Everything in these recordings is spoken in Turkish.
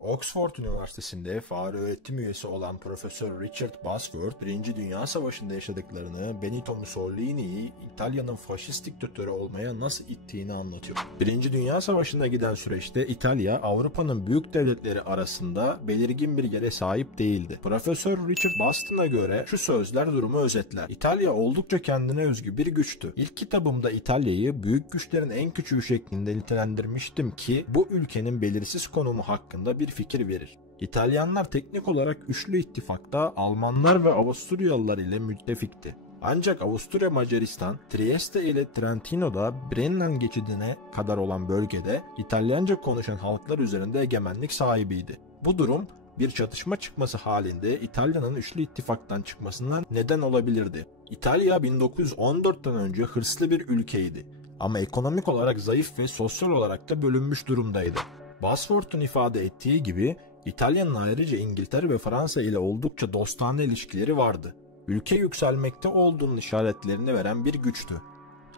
Oxford Üniversitesi'nde fare öğretim üyesi olan Profesör Richard Bosworth, Birinci Dünya Savaşı'nda yaşadıklarını, Benito Mussolini'yi İtalya'nın faşist diktatörü olmaya nasıl ittiğini anlatıyor. Birinci Dünya Savaşı'na giden süreçte İtalya, Avrupa'nın büyük devletleri arasında belirgin bir yere sahip değildi. Profesör Richard Boston'a göre şu sözler durumu özetler. İtalya oldukça kendine özgü bir güçtü. İlk kitabımda İtalya'yı büyük güçlerin en küçüğü şeklinde nitelendirmiştim ki bu ülkenin belirsiz konumu hakkında bir fikir verir. İtalyanlar teknik olarak üçlü ittifakta Almanlar ve Avusturyalılar ile müttefikti. Ancak Avusturya Macaristan, Trieste ile Trentino'da Brennan geçidine kadar olan bölgede İtalyanca konuşan halklar üzerinde egemenlik sahibiydi. Bu durum bir çatışma çıkması halinde İtalya'nın üçlü ittifaktan çıkmasına neden olabilirdi. İtalya 1914'ten önce hırslı bir ülkeydi ama ekonomik olarak zayıf ve sosyal olarak da bölünmüş durumdaydı. Bosworth'un ifade ettiği gibi İtalya'nın ayrıca İngiltere ve Fransa ile oldukça dostane ilişkileri vardı. Ülke yükselmekte olduğunun işaretlerini veren bir güçtü.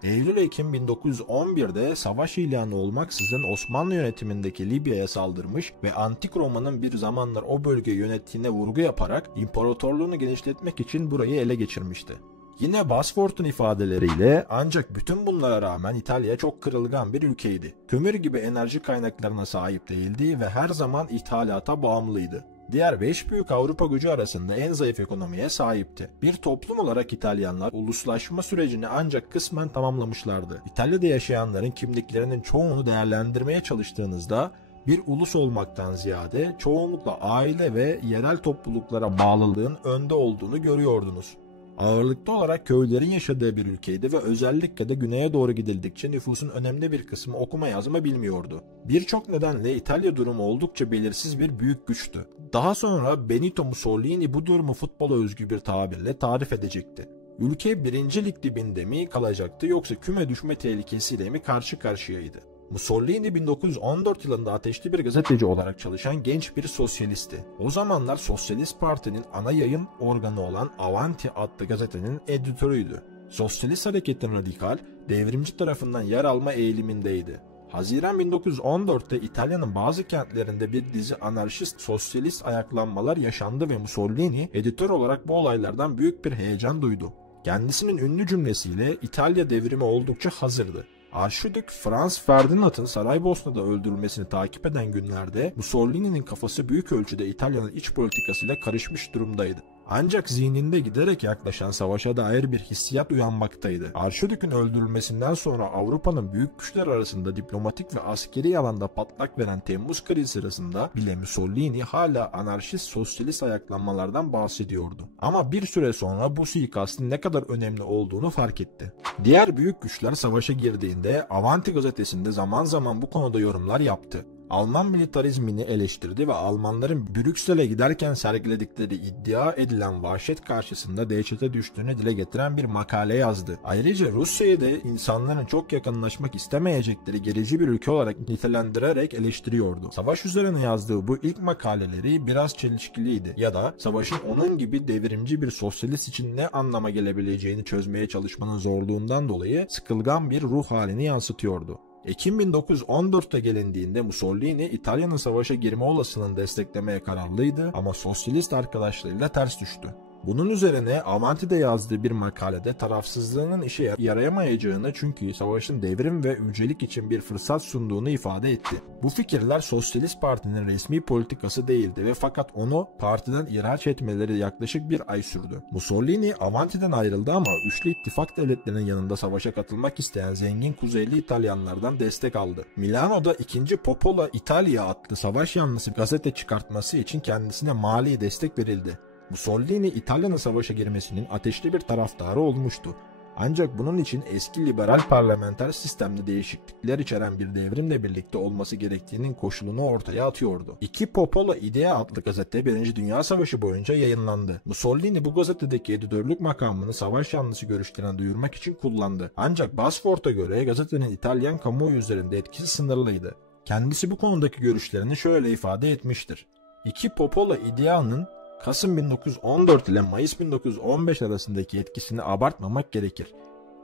Eylül-Ekim 1911'de savaş ilanı olmaksızın Osmanlı yönetimindeki Libya'ya saldırmış ve Antik Roma'nın bir zamanlar o bölgeyi yönettiğine vurgu yaparak imparatorluğunu genişletmek için burayı ele geçirmişti. Yine Bosworth'un ifadeleriyle ancak bütün bunlara rağmen İtalya çok kırılgan bir ülkeydi. Kömür gibi enerji kaynaklarına sahip değildi ve her zaman ithalata bağımlıydı. Diğer 5 büyük Avrupa gücü arasında en zayıf ekonomiye sahipti. Bir toplum olarak İtalyanlar uluslaşma sürecini ancak kısmen tamamlamışlardı. İtalya'da yaşayanların kimliklerinin çoğunu değerlendirmeye çalıştığınızda bir ulus olmaktan ziyade çoğunlukla aile ve yerel topluluklara bağlılığın önde olduğunu görüyordunuz. Ağırlıklı olarak köylerin yaşadığı bir ülkeydi ve özellikle de güneye doğru gidildikçe nüfusun önemli bir kısmı okuma yazma bilmiyordu. Birçok nedenle İtalya durumu oldukça belirsiz bir büyük güçtü. Daha sonra Benito Mussolini bu durumu futbola özgü bir tabirle tarif edecekti. Ülke 1. Lig dibinde mi kalacaktı yoksa küme düşme tehlikesiyle mi karşı karşıyaydı? Mussolini 1914 yılında ateşli bir gazeteci olarak çalışan genç bir sosyalisti. O zamanlar Sosyalist Parti'nin ana yayın organı olan Avanti adlı gazetenin editörüydü. Sosyalist hareketin radikal, devrimci tarafından yer alma eğilimindeydi. Haziran 1914'te İtalya'nın bazı kentlerinde bir dizi anarşist sosyalist ayaklanmalar yaşandı ve Mussolini editör olarak bu olaylardan büyük bir heyecan duydu. Kendisinin ünlü cümlesiyle İtalya devrimi oldukça hazırdı. Arşidük Franz Ferdinand'ın Saraybosna'da öldürülmesini takip eden günlerde Mussolini'nin kafası büyük ölçüde İtalya'nın iç politikasıyla karışmış durumdaydı. Ancak zihninde giderek yaklaşan savaşa dair bir hissiyat uyanmaktaydı. Arşidük'ün öldürülmesinden sonra Avrupa'nın büyük güçler arasında diplomatik ve askeri alanda patlak veren Temmuz krizi sırasında bile Mussolini hala anarşist sosyalist ayaklanmalardan bahsediyordu. Ama bir süre sonra bu suikastın ne kadar önemli olduğunu fark etti. Diğer büyük güçler savaşa girdiğinde Avanti gazetesinde zaman zaman bu konuda yorumlar yaptı. Alman militarizmini eleştirdi ve Almanların Brüksel'e giderken sergiledikleri iddia edilen vahşet karşısında dehşete düştüğünü dile getiren bir makale yazdı. Ayrıca Rusya'yı da insanların çok yakınlaşmak istemeyecekleri gerici bir ülke olarak nitelendirerek eleştiriyordu. Savaş üzerine yazdığı bu ilk makaleleri biraz çelişkiliydi ya da savaşın onun gibi devrimci bir sosyalist için ne anlama gelebileceğini çözmeye çalışmanın zorluğundan dolayı sıkılgan bir ruh halini yansıtıyordu. Ekim 1914'te gelindiğinde Mussolini İtalya'nın savaşa girme olasılığını desteklemeye kararlıydı ama sosyalist arkadaşlarıyla ters düştü. Bunun üzerine Avanti'de yazdığı bir makalede tarafsızlığının işe yarayamayacağını çünkü savaşın devrim ve yücelik için bir fırsat sunduğunu ifade etti. Bu fikirler Sosyalist Parti'nin resmi politikası değildi ve fakat onu partiden ihraç etmeleri yaklaşık bir ay sürdü. Mussolini Avanti'den ayrıldı ama üçlü ittifak devletlerinin yanında savaşa katılmak isteyen zengin Kuzeyli İtalyanlardan destek aldı. Milano'da 2. Popola Italia adlı savaş yanlısı gazete çıkartması için kendisine mali destek verildi. Mussolini İtalya'nın savaşa girmesinin ateşli bir taraftarı olmuştu. Ancak bunun için eski liberal parlamenter sistemde değişiklikler içeren bir devrimle birlikte olması gerektiğinin koşulunu ortaya atıyordu. 2 Popola Idea adlı gazete 1. Dünya Savaşı boyunca yayınlandı. Mussolini bu gazetedeki editörlük makamını savaş yanlısı görüşlerine duyurmak için kullandı. Ancak Bosworth'a göre gazetenin İtalyan kamuoyu üzerinde etkisi sınırlıydı. Kendisi bu konudaki görüşlerini şöyle ifade etmiştir. 2 Popola Idea'nın Kasım 1914 ile Mayıs 1915 arasındaki etkisini abartmamak gerekir.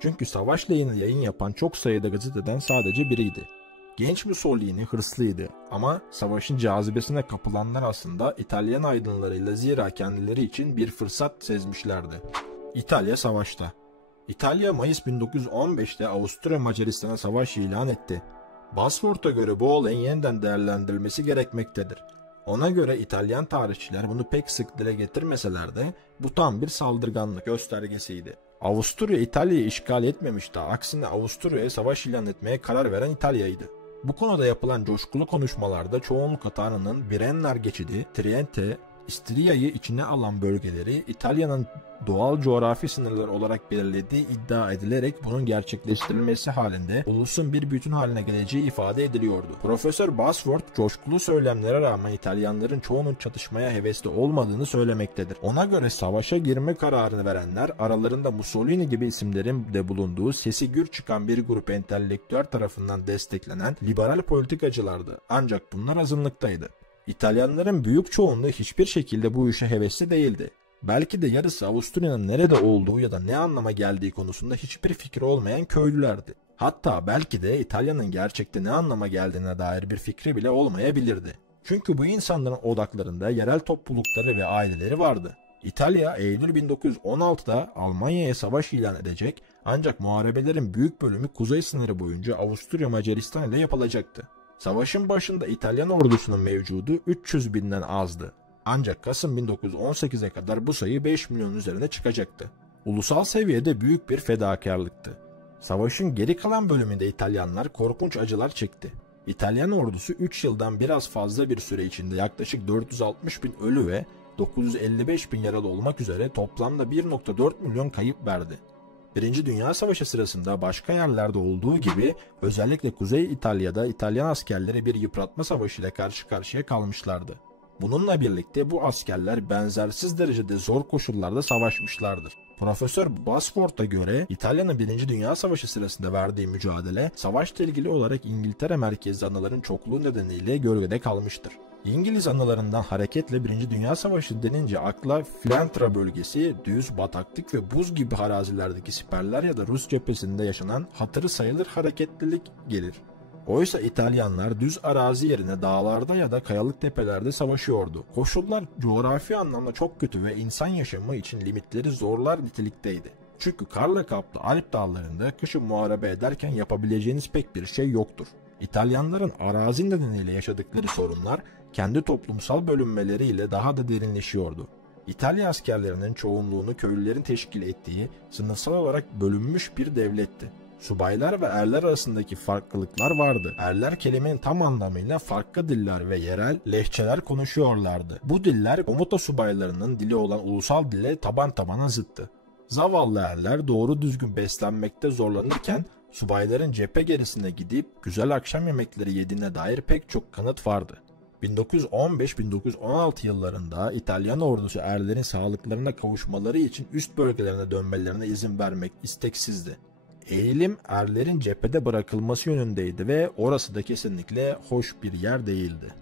Çünkü savaş lehine yayın yapan çok sayıda gazeteden sadece biriydi. Genç Mussolini hırslıydı ama savaşın cazibesine kapılanlar aslında İtalyan aydınlarıyla, zira kendileri için bir fırsat sezmişlerdi. İtalya savaşta. İtalya Mayıs 1915'te Avusturya Macaristan'a savaş ilan etti. Bosworth'a göre bu olayın yeniden değerlendirilmesi gerekmektedir. Ona göre İtalyan tarihçiler bunu pek sık dile getirmeseler de bu tam bir saldırganlık göstergesiydi. Avusturya İtalya'yı işgal etmemişti, aksine Avusturya'ya savaş ilan etmeye karar veren İtalya'ydı. Bu konuda yapılan coşkulu konuşmalarda çoğunlukla Tanrı'nın Brenner geçidi, Trente, İstirya'yı içine alan bölgeleri İtalya'nın doğal coğrafi sınırları olarak belirlediği iddia edilerek bunun gerçekleştirilmesi halinde ulusun bir bütün haline geleceği ifade ediliyordu. Profesör Bosworth coşkulu söylemlere rağmen İtalyanların çoğunun çatışmaya hevesli olmadığını söylemektedir. Ona göre savaşa girme kararını verenler aralarında Mussolini gibi isimlerin de bulunduğu sesi gür çıkan bir grup entelektüel tarafından desteklenen liberal politikacılardı. Ancak bunlar azınlıktaydı. İtalyanların büyük çoğunluğu hiçbir şekilde bu işe hevesli değildi. Belki de yarısı Avusturya'nın nerede olduğu ya da ne anlama geldiği konusunda hiçbir fikri olmayan köylülerdi. Hatta belki de İtalya'nın gerçekte ne anlama geldiğine dair bir fikri bile olmayabilirdi. Çünkü bu insanların odaklarında yerel toplulukları ve aileleri vardı. İtalya Eylül 1916'da Almanya'ya savaş ilan edecek, ancak muharebelerin büyük bölümü kuzey sınırı boyunca Avusturya Macaristan ile yapılacaktı. Savaşın başında İtalyan ordusunun mevcudu 300 binden azdı. Ancak Kasım 1918'e kadar bu sayı 5 milyon üzerine çıkacaktı. Ulusal seviyede büyük bir fedakarlıktı. Savaşın geri kalan bölümünde İtalyanlar korkunç acılar çekti. İtalyan ordusu 3 yıldan biraz fazla bir süre içinde yaklaşık 460 bin ölü ve 955 bin yaralı olmak üzere toplamda 1,4 milyon kayıp verdi. Birinci Dünya Savaşı sırasında başka yerlerde olduğu gibi özellikle Kuzey İtalya'da İtalyan askerleri bir yıpratma savaşıyla karşı karşıya kalmışlardı. Bununla birlikte bu askerler benzersiz derecede zor koşullarda savaşmışlardır. Profesör Bosworth'a göre İtalya'nın 1. Dünya Savaşı sırasında verdiği mücadele savaşla ilgili olarak İngiltere merkezli anıların çokluğu nedeniyle gölgede kalmıştır. İngiliz anılarından hareketle 1. Dünya Savaşı denince akla Flandra bölgesi, düz, bataklık ve buz gibi arazilerdeki siperler ya da Rus cephesinde yaşanan hatırı sayılır hareketlilik gelir. Oysa İtalyanlar düz arazi yerine dağlarda ya da kayalık tepelerde savaşıyordu. Koşullar coğrafi anlamda çok kötü ve insan yaşamı için limitleri zorlar nitelikteydi. Çünkü karla kaplı Alp dağlarında kışın muharebe ederken yapabileceğiniz pek bir şey yoktur. İtalyanların arazi nedeniyle yaşadıkları sorunlar kendi toplumsal bölünmeleriyle daha da derinleşiyordu. İtalya askerlerinin çoğunluğunu köylülerin teşkil ettiği sınıfsal olarak bölünmüş bir devletti. Subaylar ve erler arasındaki farklılıklar vardı. Erler kelimenin tam anlamıyla farklı diller ve yerel lehçeler konuşuyorlardı. Bu diller komuta subaylarının dili olan ulusal dile taban tabana zıttı. Zavallı erler doğru düzgün beslenmekte zorlanırken subayların cephe gerisine gidip güzel akşam yemekleri yediğine dair pek çok kanıt vardı. 1915-1916 yıllarında İtalyan ordusu erlerin sağlıklarına kavuşmaları için üst bölgelerine dönmelerine izin vermek isteksizdi. Eğilim erlerin cephede bırakılması yönündeydi ve orası da kesinlikle hoş bir yer değildi.